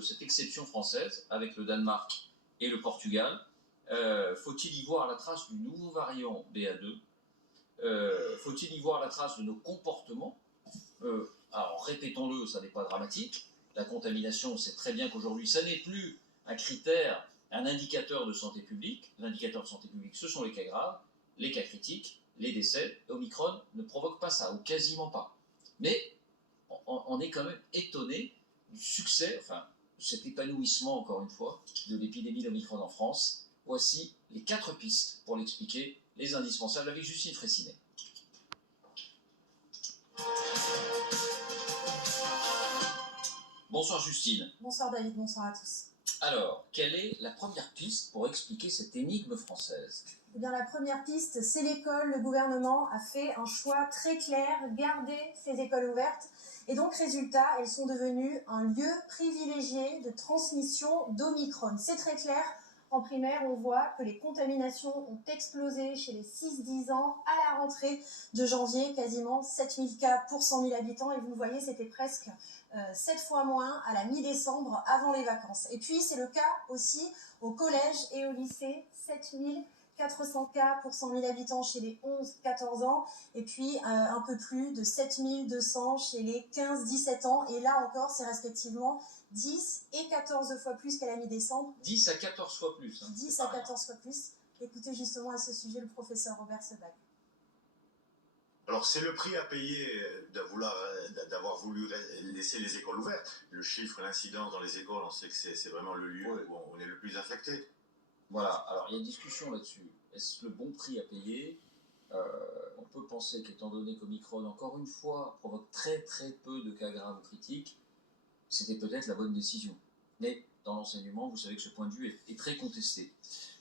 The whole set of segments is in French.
cette exception française avec le Danemark et le Portugal? Faut-il y voir la trace du nouveau variant BA2? Faut-il y voir la trace de nos comportements? Alors répétons-le, ça n'est pas dramatique. La contamination, on sait très bien qu'aujourd'hui, ça n'est plus un critère, un indicateur de santé publique. L'indicateur de santé publique, ce sont les cas graves, les cas critiques, les décès. Omicron ne provoque pas ça, ou quasiment pas. Mais on est quand même étonné du succès, enfin, de cet épanouissement, encore une fois, de l'épidémie d'Omicron en France. Voici les 4 pistes pour l'expliquer, les indispensables, avec Justine Fraissinet. Bonsoir Justine. Bonsoir David, bonsoir à tous. Alors, quelle est la première piste pour expliquer cette énigme française? Eh bien, la première piste, c'est l'école. Le gouvernement a fait un choix très clair, garder ces écoles ouvertes. Et donc, résultat, elles sont devenues un lieu privilégié de transmission d'Omicron. C'est très clair. En primaire, on voit que les contaminations ont explosé chez les 6-10 ans à la rentrée de janvier, quasiment 7000 cas pour 100 000 habitants. Et vous le voyez, c'était presque 7 fois moins à la mi-décembre, avant les vacances. Et puis, c'est le cas aussi au collège et au lycée, 7400 cas pour 100 000 habitants chez les 11-14 ans, et puis un peu plus de 7200 chez les 15-17 ans. Et là encore, c'est respectivement 10 et 14 fois plus qu'à la mi-décembre. 10 à 14 fois plus. 10 à 14 fois plus. Écoutez justement à ce sujet le professeur Robert Sebag. Alors c'est le prix à payer d'avoir voulu laisser les écoles ouvertes. Le chiffre, l'incidence dans les écoles, on sait que c'est vraiment le lieu où on est le plus affecté. Voilà, alors il y a une discussion là-dessus. Est-ce le bon prix à payer? On peut penser qu'étant donné qu'Omicron, encore une fois, provoque très peu de cas graves ou critiques, c'était peut-être la bonne décision. Mais dans l'enseignement, vous savez que ce point de vue est très contesté.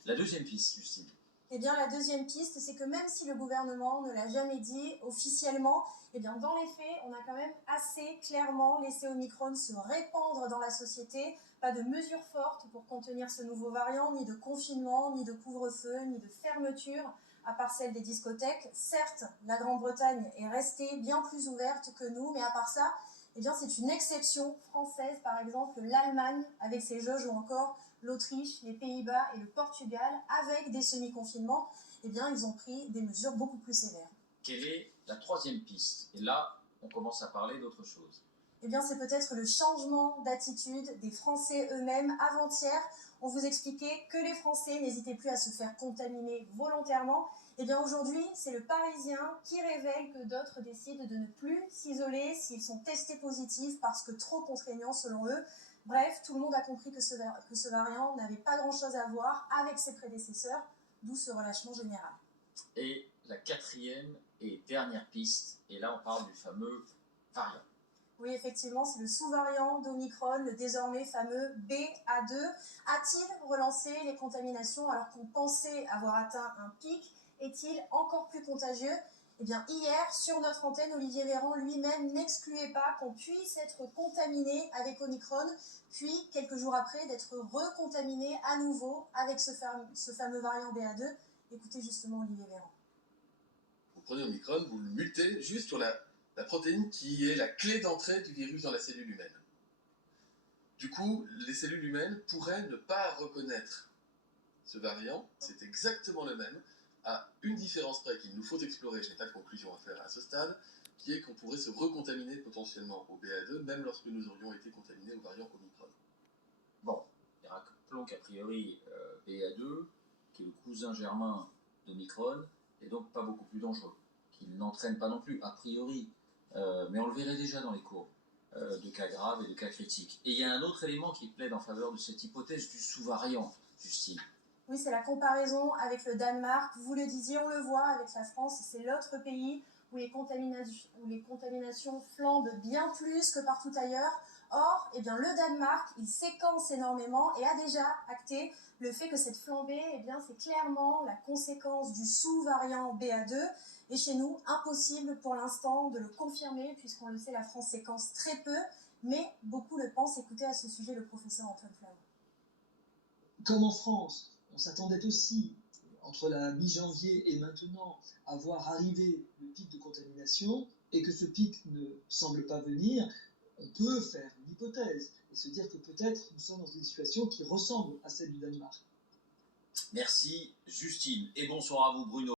La deuxième piste, Justine. Eh bien, la deuxième piste, c'est que même si le gouvernement ne l'a jamais dit officiellement, eh bien, dans les faits, on a quand même assez clairement laissé Omicron se répandre dans la société. Pas de mesures fortes pour contenir ce nouveau variant, ni de confinement, ni de couvre-feu, ni de fermeture, à part celle des discothèques. Certes, la Grande-Bretagne est restée bien plus ouverte que nous, mais à part ça, eh bien, c'est une exception française, par exemple l'Allemagne avec ses jauges, ou encore l'Autriche, les Pays-Bas et le Portugal, avec des semi-confinements, eh bien, ils ont pris des mesures beaucoup plus sévères. Quelle est la troisième piste? Et là, on commence à parler d'autre chose. Eh bien, c'est peut-être le changement d'attitude des Français eux-mêmes. Avant-hier, on vous expliquait que les Français n'hésitaient plus à se faire contaminer volontairement. Eh bien, aujourd'hui, c'est le Parisien qui révèle que d'autres décident de ne plus s'isoler s'ils sont testés positifs parce que trop contraignants selon eux. Bref, tout le monde a compris que ce variant n'avait pas grand-chose à voir avec ses prédécesseurs, d'où ce relâchement général. Et la quatrième et dernière piste, et là on parle du fameux variant. Oui, effectivement, c'est le sous-variant d'Omicron, le désormais fameux BA2. A-t-il relancé les contaminations alors qu'on pensait avoir atteint un pic? Est-il encore plus contagieux? Eh bien, hier, sur notre antenne, Olivier Véran lui-même n'excluait pas qu'on puisse être contaminé avec Omicron, puis, quelques jours après, d'être recontaminé à nouveau avec ce fameux variant BA2. Écoutez justement Olivier Véran. Vous prenez Omicron, vous le mutez juste sur la protéine qui est la clé d'entrée du virus dans la cellule humaine. Du coup, les cellules humaines pourraient ne pas reconnaître ce variant. C'est exactement le même, à une différence près qu'il nous faut explorer. Je n'ai pas de conclusion à faire à ce stade, qui est qu'on pourrait se recontaminer potentiellement au BA2, même lorsque nous aurions été contaminés au variant Omicron. Bon, rappelons qu'a priori BA2, qui est le cousin germain d'Omicron, est donc pas beaucoup plus dangereux, qu'il n'entraîne pas non plus, a priori, mais on le verrait déjà dans les courbes de cas graves et de cas critiques. Et il y a un autre élément qui plaide en faveur de cette hypothèse du sous-variant, Justine. Oui, c'est la comparaison avec le Danemark. Vous le disiez, on le voit avec la France, c'est l'autre pays où les contaminations flambent bien plus que partout ailleurs. Or, eh bien, le Danemark, il séquence énormément et a déjà acté le fait que cette flambée, eh bien, c'est clairement la conséquence du sous-variant BA2. Et chez nous, impossible pour l'instant de le confirmer, puisqu'on le sait, la France séquence très peu, mais beaucoup le pensent. Écoutez à ce sujet le professeur Antoine Flavon. Comme en France, on s'attendait aussi, entre la mi-janvier et maintenant, à voir arriver le pic de contamination, et que ce pic ne semble pas venir, on peut faire une hypothèse et se dire que peut-être nous sommes dans une situation qui ressemble à celle du Danemark. Merci Justine et bonsoir à vous Bruno.